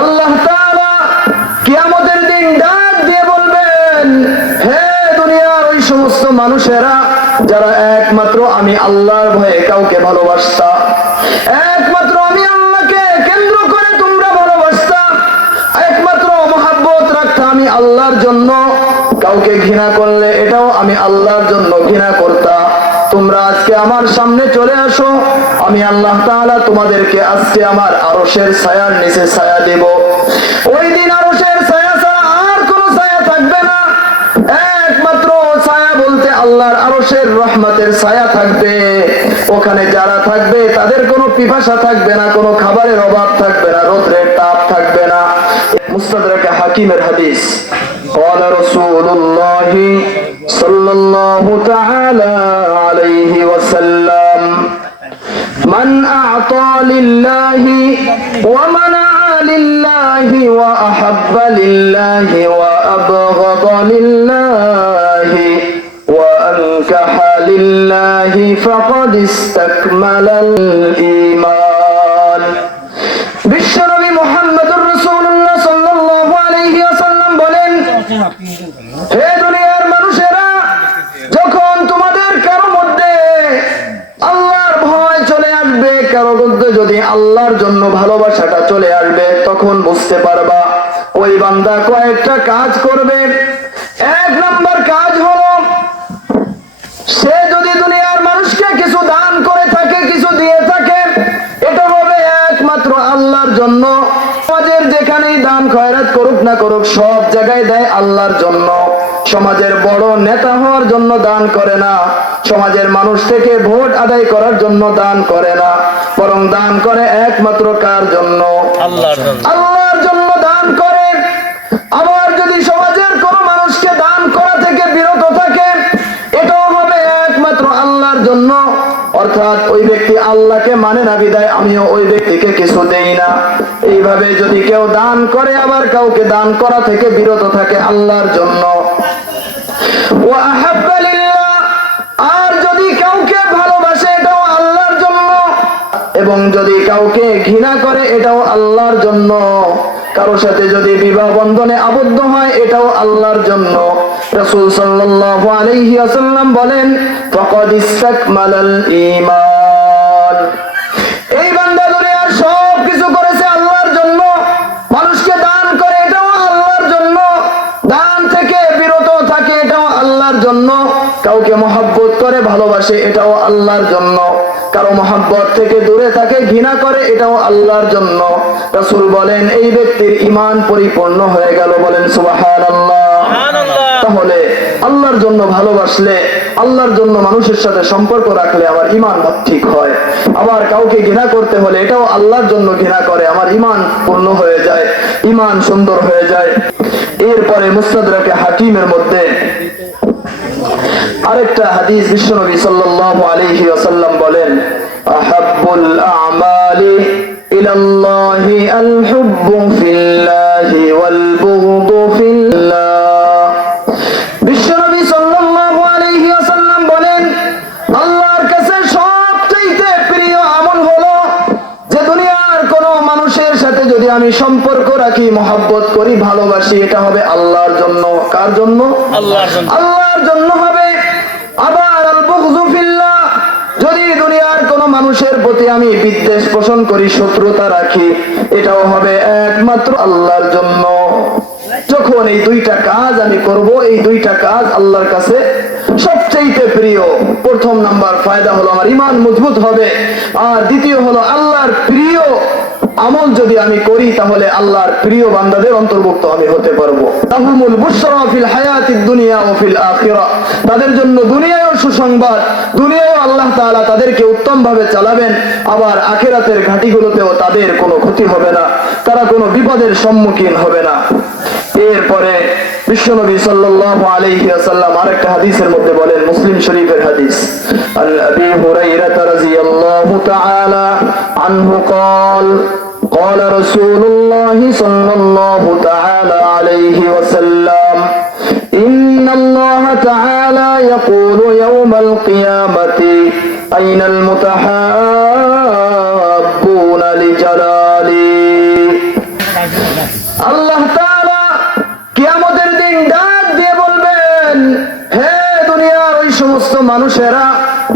আল্লাহ তাআলা কিয়ামতের দিন ডাক দিয়ে বলবেন, হে দুনিয়ার ওই সমস্ত মানুষেরা যারা একমাত্র আমি আল্লাহর ভয়ে কাউকে ভালোবাসতা, একমাত্র আমি আল্লাহকে কেন্দ্র করে তোমরা ভালোবাসতা, একমাত্র মহব্বত রাখতা আমি আল্লাহর জন্য, কাউকে ঘৃণা করলে এটাও আমি আল্লাহর জন্য ঘৃণা করতা, তোমরা আজকে আমার সামনে চলে আসো, আমি আল্লাহ তাআলা তোমাদেরকে আজকে আমার আরশের ছায়ার নিচে ছায়া দেব। ওই দিন আরশের ছায়া ছাড়া আর কোনো ছায়া থাকবে না, একমাত্র ছায়া বলতে আল্লাহর আরশের রহমতের ছায়া থাকবে। ওখানে যারা থাকবে তাদের কোনো পিপাসা থাকবে না, কোনো খাবারের অভাব থাকবে না, রোদ্রের তাপ থাকবে না। মুস্তাদরাকে হাকিমের হাদিস, قال رسول الله صلى الله تعالى عليه وسلم من أعطى لله ومنع لله وأحب لله وأبغض لله وأنكح لله فقد استكمل الإيمان. বিশ্বনবী মুহাম্মদুর রাসূলুল্লাহ সাল্লাল্লাহু আলাইহি ওয়াসাল্লাম বলেন, হে দুনিয়ার মানুষেরা, যখন তোমাদের কারো মধ্যে আল্লাহর ভয় চলে আসবে, কারো মধ্যে যদি আল্লাহর জন্য ভালোবাসাটা চলে আসবে, তখন বুঝতে পারবা ওই বান্দা কয়েকটা কাজ করবে। এক নম্বর কাজ হলো, সে যদি দুনিয়ার মানুষকে কিছু দান করে থাকে, কিছু দিয়ে থাকে, এটা হবে একমাত্র আল্লাহর জন্য। সমাজের যেখানেই দান খয়রাত করুক না করুক, সব জায়গায় দেয় আল্লাহর জন্য। সমাজের বড় নেতা হওয়ার জন্য দান করে না, সমাজের মানুষ থেকে ভোট আদায় করার জন্য দান করে না, বরং দান করে একমাত্র কার জন্য? আল্লাহর জন্য দান করে। আবার যদি সমাজের কোন মানুষকে দান করা থেকে বিরত থাকে, এটাও হবে একমাত্র আল্লাহর জন্য। অর্থাৎ ওই ব্যক্তি আল্লাহকে মানে না, বিদায় আমিও ওই ব্যক্তিকে কিছু দেই না। এইভাবে যদি কেউ দান করে, আবার কাউকে দান করা থেকে বিরত থাকে আল্লাহর জন্য। আর যদি কাউকে ভালোবাসে, এটাও আল্লাহর জন্য। এবং যদি কাউকে ঘৃণা করে, এটাও আল্লাহর জন্য। কারোর সাথে যদি বিবাহ বন্ধনে আবদ্ধ হয়, এটাও আল্লাহর জন্য। রাসূল সাল্লাল্লাহু আলাইহি ওয়াসাল্লাম বলেন, ফাকাদ ইসতাকমালাল ঈমান। এই বান্দা দুনিয়ার সব কিছু করেছে আল্লাহর জন্য, মানুষকে দান করে, এটাও আল্লাহর জন্য, দান থেকে বিরত থাকে, এটাও আল্লাহর জন্য, কাউকে মহব্বত করে ভালোবাসে, এটাও আল্লাহর জন্য, কারো মহব্বত থেকে দূরে থাকে, ঘৃণা করে, এটাও আল্লাহর জন্য। রাসূল বলেন, এই ব্যক্তির ঈমান পরিপূর্ণ হয়ে গেল। বলেন সুবহানাল্লাহ। তাহলে আল্লাহর জন্য ভালোবাসলে, আল্লাহর জন্য মানুষের সাথে সম্পর্ক রাখলে আমার ঈমান ঠিক হয়। আবার কাউকে ঘৃণা করতে হলে এটাও আল্লাহর জন্য ঘৃণা করে, আমার ঈমান পূর্ণ হয়ে যায়, ঈমান সুন্দর হয়ে যায়। এরপরে মুস্তাদরাকে হাকিমের মধ্যে আরেকটা হাদিস, বিশ্বনবী সাল্লাল্লাহু আলাইহি ওয়াসাল্লাম বলেন, আহাব্বুল আ'মালি ইলাল্লাহি আল হুব্বু ফিল্লাহি ওয়াল বুগদু ফিল্লাহ। বিশ্বনবী সাল্লাল্লাহু আলাইহি ওয়াসাল্লাম বলেন, আল্লাহর কাছে সবচেয়ে প্রিয় আমল হলো যে দুনিয়ার কোন মানুষের সাথে যদি আমি সম্পর্ক রাখি, মহব্বত করি, ভালোবাসি, এটা হবে আল্লাহর জন্য। কার জন্য? আল্লাহর জন্য। আল্লাহর জন্য হবে। আবার আল বুগযু ফিল্লাহ, যদি দুনিয়ার কোন মানুষের প্রতি আমি বিদ্বেষ পোষণ করি, শত্রুতা রাখি, এটাও হবে একমাত্র আল্লাহর জন্য। যখন এই দুইটা কাজ আমি করব, এই দুইটা কাজ আল্লাহর কাছে সবচেয়ে প্রিয়। প্রথম নাম্বার ফায়দা হলো আমার ঈমান মজবুত হবে, আর দ্বিতীয় হলো আল্লাহর প্রিয় আমল যদি আমি করি, তাহলে আল্লাহর প্রিয় বান্দাদের অন্তর্ভুক্ত আমি হতে পারবো। লাহুমুল বুশরা ফিল হায়াতিদ দুনিয়া ওয়া ফিল আখিরাহ, তাদের জন্য দুনিয়ায়ও সুসংবাদ, দুনিয়ায়ও আল্লাহ তাআলা তাদেরকে উত্তম ভাবে চালাবেন, আবার আখিরাতের ঘাটিগুলোতেও তাদের কোনো ক্ষতি হবে না, তারা কোনো বিপদের সম্মুখীন হবে না। এরপরে বিশ্বনবী সাল্লাল্লাহু আলাইহি ওয়াসাল্লাম আরেকটা হাদিসের মধ্যে বলেন, মুসলিম শরীফের হাদিস, আন আবি হুরায়রা রাদিয়াল্লাহু তাআলা আনহু قال قال رسول الله صلى الله تعالى عليه وسلم إن الله تعالى يقول يوم القيامة أين المتحابون لجلالي আল্লাহ তাআলা কিয়ামতের দিন ডাক দিয়ে বলবেন, হে দুনিয়ার ওই সমস্ত মানুষেরা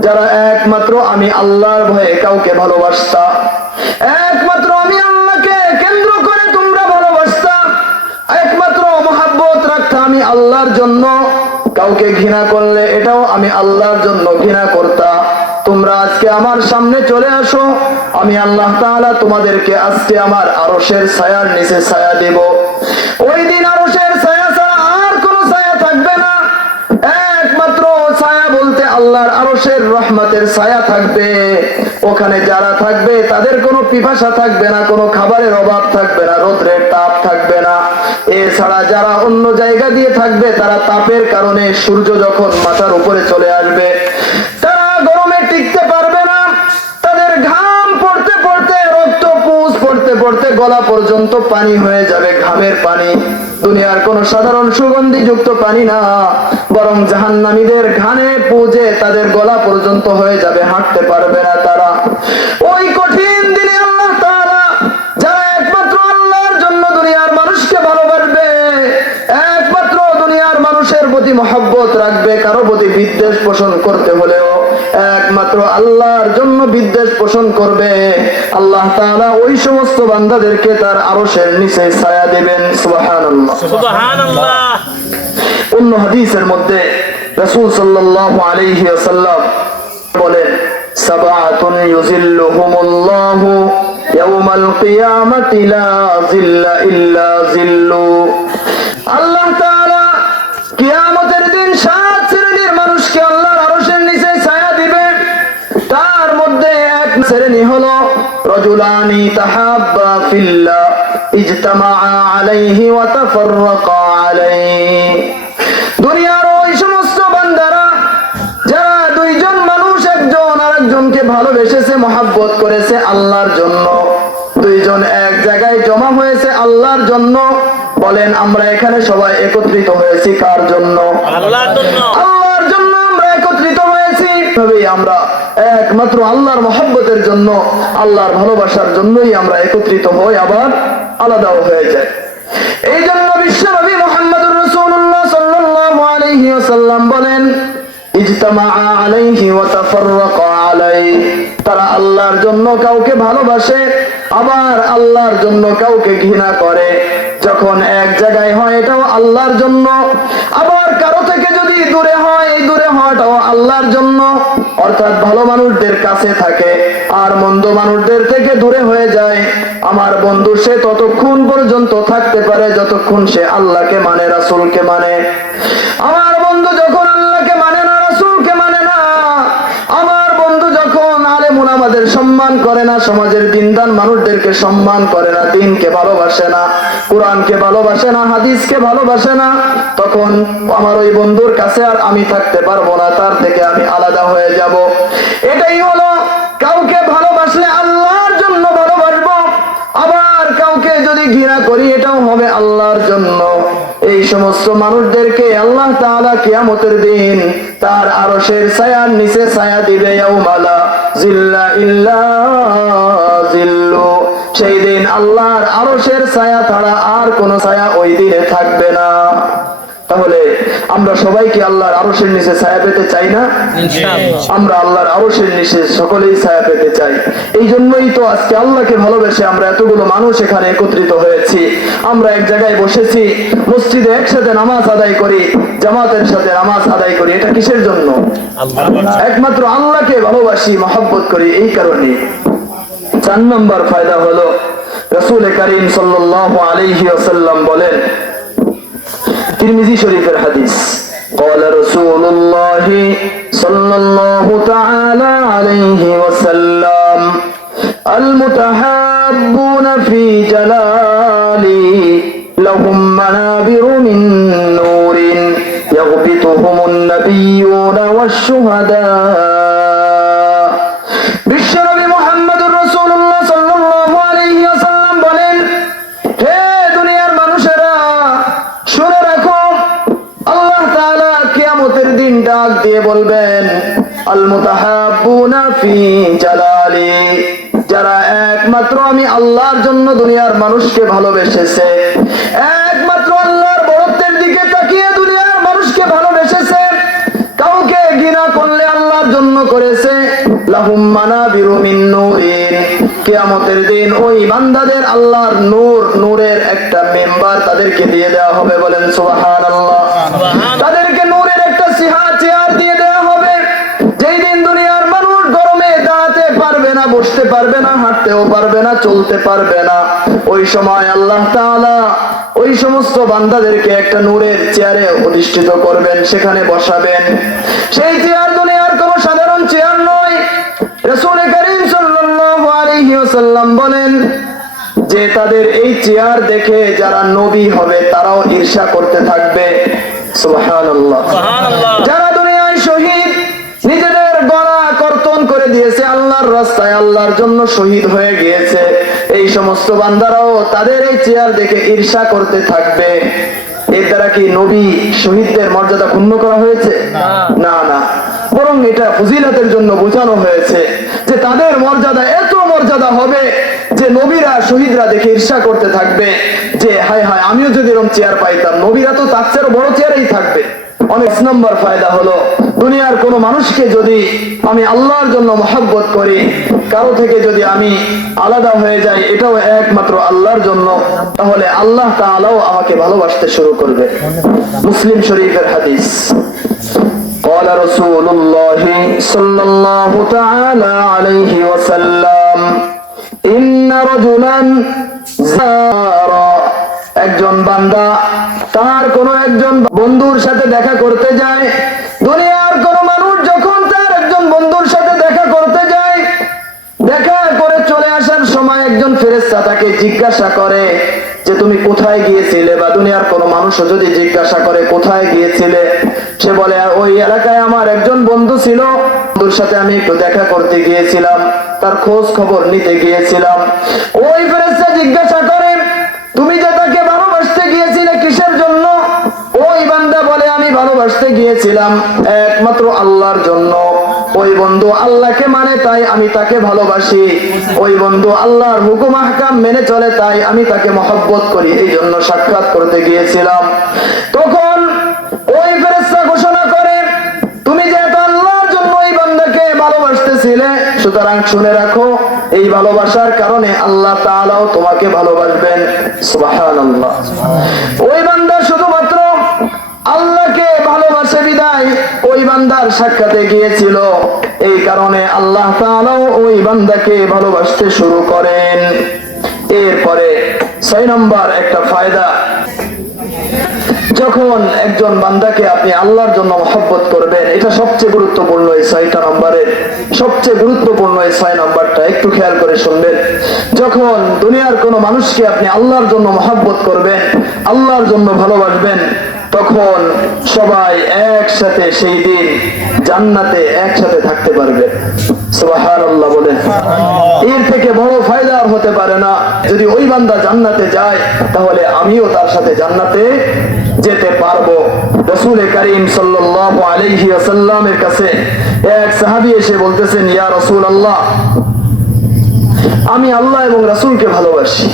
যারা একমাত্র আমি আল্লাহর ভয়ে কাউকে ভালোবাসতা, একমাত্র আমি আল্লাহকে কেন্দ্র করে তোমরা ভালোবাসতা, একমাত্র মহব্বত রাখতা আমি আল্লাহর জন্য, কাউকে ঘৃণা করলে এটাও আমি আল্লাহর জন্য ঘৃণা করতা, তোমরা আজকে আমার সামনে চলে আসো, আমি আল্লাহ তাআলা তোমাদেরকে আজকে আমার আরশের ছায়ার নিচে ছায়া দেব। ওই দিন আরশের ছায়া ছাড়া আর কোনো ছায়া থাকবে না, একমাত্র ছায়া বলতে আল্লাহর আরশের রহমতের ছায়া থাকবে। ওখানে যারা থাকবে তাদের কোনো পিপাসা থাকবে না, কোনো খাবারের অভাব থাকবে না, রোদ্রের তাপ থাকবে না। এছাড়া যারা অন্য জায়গা দিয়ে থাকবে তারা তাপের কারণে সূর্য যখন মাথার উপরে চলে আসবে তারা গরমে টিকতে পারবে না, তাদের ঘাম পড়তে পড়তে রক্ত পুষ পড়তে পড়তে গলা পর্যন্ত পানি হয়ে যাবে, ঘামের পানি। দুনিয়ার কোন সাধারণ সুগন্ধিযুক্ত পানি না, বরং জাহান্নামীদের ঘানে পুজে তাদের গলা পর্যন্ত হয়ে যাবে, হাঁটতে পারবে না তারা। ওই কঠিন দিনে আল্লাহ তাআলা যারা একমাত্র আল্লাহর জন্য দুনিয়ার মানুষকে ভালোবাসবে, একমাত্র দুনিয়ার মানুষের প্রতি মহব্বত রাখবে, কারো প্রতি বিদ্বেষ পোষণ করতে হলেও একমাত্র আল্লাহর জন্য বিদ্বেষ পোষণ করবে, আল্লাহ তাআলা ওই সমস্ত বান্দাদেরকে তার আরশের নিচে ছায়া দিবেন। সুবহানাল্লাহ, সুবহানাল্লাহ। অন্য হাদিসের মধ্যে রাসূল সাল্লাল্লাহু আলাইহি ওয়াসাল্লাম বলেন, সাবআতুন ইউযিল্লুহুমুল্লাহু ইয়াওমাল কিয়ামাতি লা যিল্লা ইল্লা যিল্লু। আল্লাহ তাআলা কিয়ামতের দিন 7 শ্রেণীর মানুষকে আল্লাহর আরশের নিচে ছায়া দিবেন। তার মধ্যে এক শ্রেণী হলো রাজুলানি তাহাব্বা ফিল্লাহ ইজতামাআ আলাইহি ওয়া তাফাররাকা আলাইহি। দুনিয়ার ওই সমস্ত বান্দারা যারা দুইজন মানুষ একজন আরেকজনকে ভালোবেসেছে, মহব্বত করেছে আল্লাহর জন্য, দুইজন এক জায়গায় জমা হয়েছে আল্লাহর জন্য। বলেন আমরা এখানে সবাই একত্রিত হয়েছি কার জন্য? আল্লাহর জন্য। আল্লাহর জন্য আমরা একত্রিত হয়েছি। তবে আমরা একমাত্র আল্লাহর মহব্বতের জন্য, আল্লাহর ভালোবাসার জন্যই আমরা একত্রিত হই, আবার আলাদাও হয়ে যায়। এই জন্য বিশ্বনবী মুহাম্মদুর রাসূলুল্লাহ সাল্লাল্লাহু আলাইহি ওয়াসাল্লাম বলেন, ইজতামাআ আলাইহি ওয়া তাফাররাকা আলাইহি। তারা আল্লাহর জন্য কাউকে ভালোবাসে, আবার আল্লাহর জন্য কাউকে ঘৃণা করে। যখন এক জায়গায় হয় এটাও আল্লাহর জন্য, আবার কারো থেকে যদি দূরে হয় এই দূরে হওয়াটাও আল্লাহর জন্য। অর্থাৎ ভালো মানুষদের কাছে থাকে আর মন্দ মানুষদের থেকে দূরে হয়ে যায়। আমার বন্ধু সে ততক্ষণ পর্যন্ত থাকতে পারে যতক্ষণ সে আল্লাহকে মানে, রাসূলকে মানে। আমার বন্ধু যখন আল্লাহকে মানে না, রাসূলকে মানে না, আমার বন্ধু যখন আলেমুন আমাদের সম্মান করে না, সমাজের দিনদার মানুষদেরকে সম্মান করে না, দ্বীনকে ভালোবাসে না, কোরআনকে ভালোবাসে না, হাদিসকে ভালোবাসে না, তখন আমার ওই বন্ধুর কাছে আর আমি থাকতে পারবো না, তার থেকে আমি আলাদা হয়ে যাব। এটাই হলো কাউকে ভালোবাসলে আল্লাহর জন্য ভালোবাসবো, আবার কাউকে যদি ঘৃণা করি এটাও হবে আল্লাহর জন্য। এই সমস্ত মানুষদেরকে আল্লাহ তাআলা কিয়ামতের দিন তার আরশের ছায়ার নিচে ছায়া দিবে, ইয়াউমা লা যিল্লা ইল্লা যিল্লু। সেই দিন আল্লাহর আরশের ছায়া ছাড়া আর কোন ছায়া ওই দিনে থাকবে না। তাহলে আমরা সবাইকে আল্লাহর আরশের নিচে ছায়া পেতে চাই না? ইনশাআল্লাহ আমরা আল্লাহর আরশের নিচে সকলেই ছায়া পেতে চাই। এই জন্যই তো আজকে আল্লাহকে ভালোবেসে আমরা এতগুলো মানুষ এখানে একত্রিত হয়েছি। আমরা এক জায়গায় বসেছি, মসজিদে একসাথে নামাজ আদায় করি, জামাতের সাথে নামাজ আদায় করি। এটা কিসের জন্য? একমাত্র আল্লাহকে ভালোবাসি, মহব্বত করি, এই কারণে। 4 নম্বর ফায়দা হলো রাসূল করিম সাল্লাল্লাহু আলাইহি ওয়াসাল্লাম বলেন, তিরমিজি শরীফের হাদিস, قال رسول الله صلى الله تعالى عليه وسلم المتحابون في جلالي لهم منابر من نور يغبطهم النبيون والشهداء. বিশ্বনবী মুহাম্মদুর রাসূলুল্লাহ সাল্লাল্লাহু আলাইহি ওয়াসাল্লাম বলেন, হে দুনিয়ার মানুষেরা শুনে রাখো, আল্লাহ তাআলা কিয়ামতের দিন ডাক দিয়ে বলবেন, আল মুতাহাব্বুনা ফি জালালি, যারা একমাত্র আমি আল্লাহর জন্য দুনিয়ার মানুষকে ভালোবেসেছে, একমাত্র আল্লাহর বড়ত্বের দিকে তাকিয়ে দুনিয়ার মানুষকে ভালোবেসেছে। কাউকে ঘৃণা করলে আল্লাহর জন্য করেছে। লাহুম মানাবিরু মিন নূরিন, কিয়ামতের দিন ওই বান্দাদের আল্লাহর নূরের একটা মেম্বার তাদেরকে দিয়ে দেওয়া হবে। বলেন সুবহানাল্লাহ। তাদেরকে নূরের একটা চেয়ার দিয়ে দেওয়া হবে। যেই দিন দুনিয়ার মানুষ গরমে দাঁড়াতে পারবে না, বসতে পারবে না, হাঁটতেও পারবে না, চলতে পারবে না, ওই সময় আল্লাহ তাআলা ওই সমস্ত বান্দাদেরকে একটা নূরের চেয়ারে অধিষ্ঠিত করবেন, সেখানে বসাবেন। সেই চেয়ার দুনিয়ার কোন সাধারণ চেয়ার নয়। রাসূল করিম সাল্লাল্লাহু আলাইহি ওয়াসাল্লাম বলেন যে তাদের এই চেয়ার দেখে যারা নবী হবে তারাও ঈর্ষা করতে থাকবে। সুবহানাল্লাহ। যারা দুনিয়ায় শহীদ, নিজেদের গলা কর্তন করে দিয়েছে, আল্লাহর রাস্তায় আল্লাহর জন্য শহীদ হয়ে গিয়েছে, এই সমস্ত বান্দারাও তাদের এই চেয়ার দেখে ঈর্ষা করতে থাকবে। এর দ্বারা কি নবী শহীদদের মর্যাদা ক্ষুণ্ণ করা হয়েছে? না না, বরং এটা ফজিলতের জন্য বোঝানো হয়েছে যে তাদের মর্যাদা এত মর্যাদা হবে যে নবীরা শহীদরা দেখে ঈর্ষা করতে থাকবে যে হায় হায় আমিও যদি এরকম চেয়ার পাইতাম। নবীরা তো তার চেয়ে বড় চেয়ারেই থাকবে। অনেক নম্বর ফায়দা হলো, দুনিয়ার কোন মানুষকে যদি আমি আল্লাহর জন্য মহব্বত করি, কারো থেকে যদি আমি আলাদা হয়ে যাই, এটাও একমাত্র আল্লাহর জন্য, তাহলে আল্লাহ তাআলাও আমাকে ভালোবাসতে শুরু করবে। মুসলিম শরীফের হাদিস। قال رسول الله صلى الله تعالى عليه وسلم إن رجلا زار, একজন বান্দা তার কোন একজন বন্ধুর সাথে দেখা করতে যায়। দুনিয়ার কোন মানুষ যখন তার একজন বন্ধুর সাথে দেখা করতে যায়, দেখা করে চলে আসার সময় একজন ফেরেশতা তাকে জিজ্ঞাসা করে যে তুমি কোথায় গিয়েছিলে, বা দুনিয়ার কোন মানুষও যদি জিজ্ঞাসা করে কোথায় গিয়েছিলে, সে বলে ওই এলাকায় আমার একজন বন্ধু ছিল, বন্ধুর সাথে আমি একটু দেখা করতে গিয়েছিলাম, তার খোঁজ খবর নিতে গিয়েছিলাম। ওই ফেরেশতা জিজ্ঞাসা করে তুমি যে তাকে ভালোবাসতে গিয়েছিলে কিসের জন্য? ওই বান্দা বলে আমি ভালোবাসতে গিয়েছিলাম একমাত্র আল্লাহর জন্য। ওই বন্ধু আল্লাহকে মানে তাই আমি তাকে ভালোবাসি, ওই বন্ধু আল্লাহর হুকুম আহকাম মেনে চলে তাই আমি তাকে মহব্বত করি, এই জন্য সাক্ষাৎ করতে গিয়েছিলাম। তখন ওই ফেরেশতা ঘোষণা করে তুমি যেহেতু আল্লাহর জন্য এই বান্দাকে ভালোবাসতেছিলে, সুতরাং শুনে রাখো এই ভালোবাসার কারণে আল্লাহ তাআলাও তোমাকে ভালোবাসবেন। সুবহানাল্লাহ। ওই বান্দা শুধুমাত্র আল্লাহকে ভালোবাসে বিদায় ওই বান্দার সাক্ষাতে গিয়েছিল, এই কারণে আল্লাহ তাআলাও ওই বান্দাকে ভালোবাসতে শুরু করেন। এরপরে 6 নম্বর একটা ফায়দা, যখন একজন বান্দাকে আপনি আল্লাহর জন্য মহব্বত করবেন, এটা সবচেয়ে গুরুত্বপূর্ণ। এই 6টা নম্বরের সবচেয়ে গুরুত্বপূর্ণ এই 6 নম্বরটা একটু খেয়াল করে শুনবেন। যখন দুনিয়ার কোন মানুষকে আপনি আল্লাহর জন্য মহব্বত করবেন, আল্লাহর জন্য ভালোবাসবেন, তখন সবাই একসাথে সেই দিন জান্নাতে একসাথে থাকতে পারবে। সুবহানাল্লাহ বলেন। এর থেকে বড় ফায়দা আর হতে পারে না। যদি ওই বান্দা জান্নাতে যায়, তাহলে আমিও তার সাথে জান্নাতে যেতে পারবো। রাসূল করিম সাল্লাল্লাহু আলাইহি ওয়াসাল্লামের কাছে এক সাহাবী এসে বলতেছেন, ইয়া রাসূলুল্লাহ, আমি আল্লাহ এবং রাসূলকে ভালোবাসি,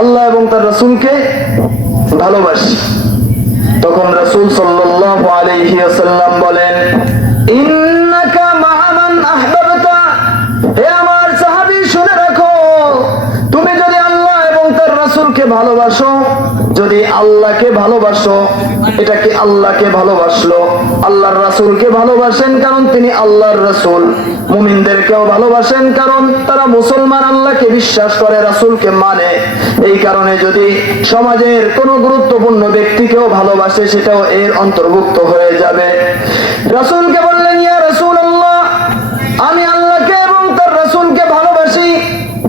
আল্লাহ এবং তার রাসূলকে ভালোবাসি। তখন রাসূল সাল্লাল্লাহু আলাইহি ওয়াসাল্লাম বলেন, ইন্নাকা মা'a মান আহবাবতা, হে আমার সাহাবী শুনে রাখো, তুমি যদি আল্লাহ এবং তার রাসূলকে ভালোবাসো, যদি আল্লাহকে ভালোবাসো, এটা কি আল্লাহকে ভালোবাসলো, আল্লাহর রাসূলকে ভালোবাসেন কারণ তিনি আল্লাহর রাসূল, মুমিনদেরকেও ভালোবাসেন কারণ তারা মুসলমান, আল্লাহকে বিশ্বাস করে, রাসূলকে মানে, এই কারণে যদি সমাজের কোন গুরুত্বপূর্ণ ব্যক্তিকেও ভালোবাসে, সেটাও এর অন্তর্ভুক্ত হয়ে যাবে। রাসূলকে বললেন, ইয়া রাসূলুল্লাহ, আমি আল্লাহকে এবং তার রাসূলকে ভালোবাসি।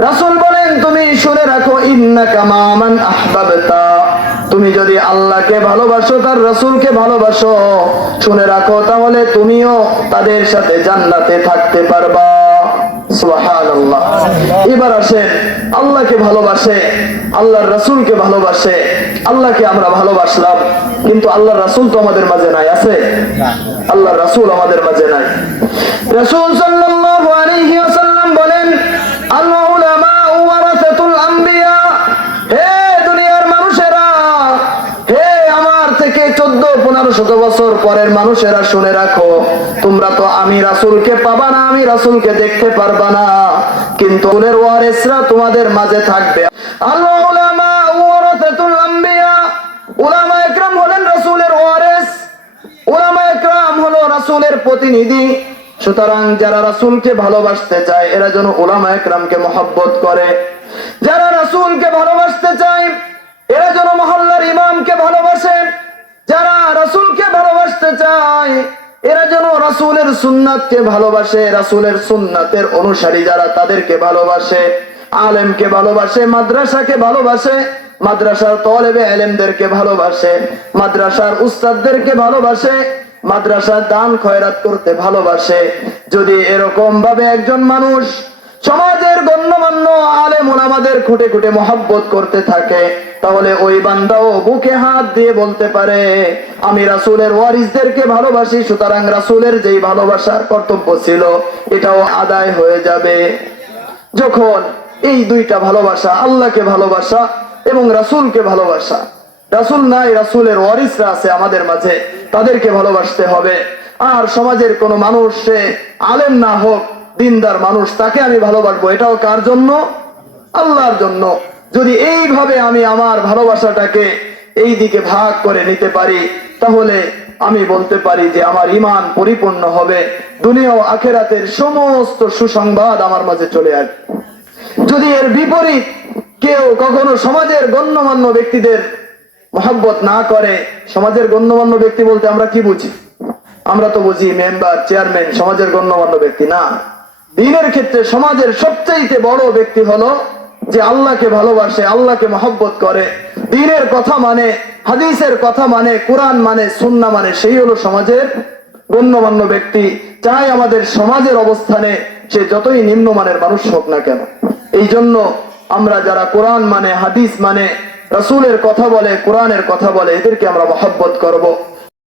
রাসূল বলেন, তুমি শুনে রাখো, ইন্নাকা মা'a মান আহবাবতা, তুমি যদি আল্লাহকে ভালোবাসো, তার রাসূলকে ভালোবাসো, শুনে রাখো তাহলে তুমিও তাদের সাথে জান্নাতে থাকতে পারবা। সুবহানাল্লাহ। এবার আসেন, আল্লাহকে ভালোবাসে, আল্লাহর রাসূলকে ভালোবাসে, আল্লাহকে আমরা ভালোবাসলাম, কিন্তু আল্লাহর রাসূল তো আমাদের মাঝে নাই, আছে? আল্লাহর রাসূল আমাদের মাঝে নাই। রাসূল সাল্লাল্লাহু আলাইহি ওয়াসাল্লাম বলেন, বছর পরের মানুষেরা শুনে রাখো, তোমরা তো আমি রাসূলকে পাবা না, আমি রাসূলকে দেখতে পারবা না, কিন্তু রাসূলের ওয়ারিসরা তোমাদের মাঝে থাকবে। আল উলামা ওয়ারাসাতুল আম্বিয়া, উলামা একরাম হলেন রাসূলের ওয়ারিস, উলামা একরাম হলো রাসূলের প্রতিনিধি। সুতরাং যারা রাসূলকে ভালোবাসতে চায় এরা যেন উলামা একরামকে মহব্বত করে। যারা রাসূলকে ভালোবাসতে চায় এরা যেন মহল্লার ইমামকে ভালোবাসে। যারা রাসূলকে ভালোবাসতে চায় এরা যেন রাসূলের সুন্নাতকে ভালোবাসে, রাসূলের সুন্নাতের অনুসারী যারা তাদেরকে ভালোবাসে, আলেমকে ভালোবাসে, মাদ্রাসাকে ভালোবাসে, মাদ্রাসার তলেবে ইলমদেরকে ভালোবাসে, মাদ্রাসার উস্তাদদেরকে ভালোবাসে, মাদ্রাসার দান খয়রাত করতে ভালোবাসে। যদি এরকম ভাবে একজন মানুষ সমাজের গণ্যমান্য আলেম ওলামাদের খুঁটে খুঁটে মহব্বত করতে থাকে, তাহলে ওই বান্দাও বুকে হাত দিয়ে বলতে পারে আমি রাসূলের ওয়ারিসদেরকে ভালোবাসি, সুতরাং রাসূলের যেই ভালোবাসার কর্তব্য ছিল এটাও আদায় হয়ে যাবে। যখন এই দুইটা ভালোবাসা, আল্লাহকে ভালোবাসা এবং রাসূলকে ভালোবাসা, রাসূল নাই রাসূলের ওয়ারিসরা আছে আমাদের মাঝে, তাদেরকে ভালোবাসতে হবে। আর সমাজের কোন মানুষ সে আলেম না হোক, দিনদার মানুষ, তাকে আমি ভালোবাসবো, এটাও কার জন্য? আল্লাহর জন্য। যদি এইভাবে আমি আমার ভালোবাসাটাকে এই দিকে ভাগ করে নিতে পারি, তাহলে আমি বলতে পারি যে আমার ঈমান পরিপূর্ণ হবে, দুনিয়া ও আখিরাতের সমস্ত সুসংবাদ আমার মাঝে চলে আসবে। যদি এর বিপরীত কেউ কখনো সমাজের গণ্যমান্য ব্যক্তিদের মহব্বত না করে, সমাজের গণ্যমান্য ব্যক্তি বলতে আমরা কি বুঝি? আমরা তো বুঝি মেম্বার, চেয়ারম্যান, সমাজের গণ্যমান্য ব্যক্তি না। দ্বীনের ক্ষেত্রে সমাজের সবচেয়ে বড় ব্যক্তি হলো যে আল্লাহকে ভালোবাসে, আল্লাহকে মহব্বত করে, দ্বীনের কথা মানে, হাদিসের কথা মানে, কোরআন মানে, সুন্নাহ মানে, সেই হলো সমাজের গণ্যমান্য ব্যক্তি। চাই আমাদের সমাজের অবস্থানে সে যতই নিম্নমানের মানুষ হোক না কেন। এই জন্য আমরা যারা কোরআন মানে, হাদিস মানে, রাসূলের কথা বলে, কোরআনের কথা বলে, এদেরকে আমরা মহব্বত করব।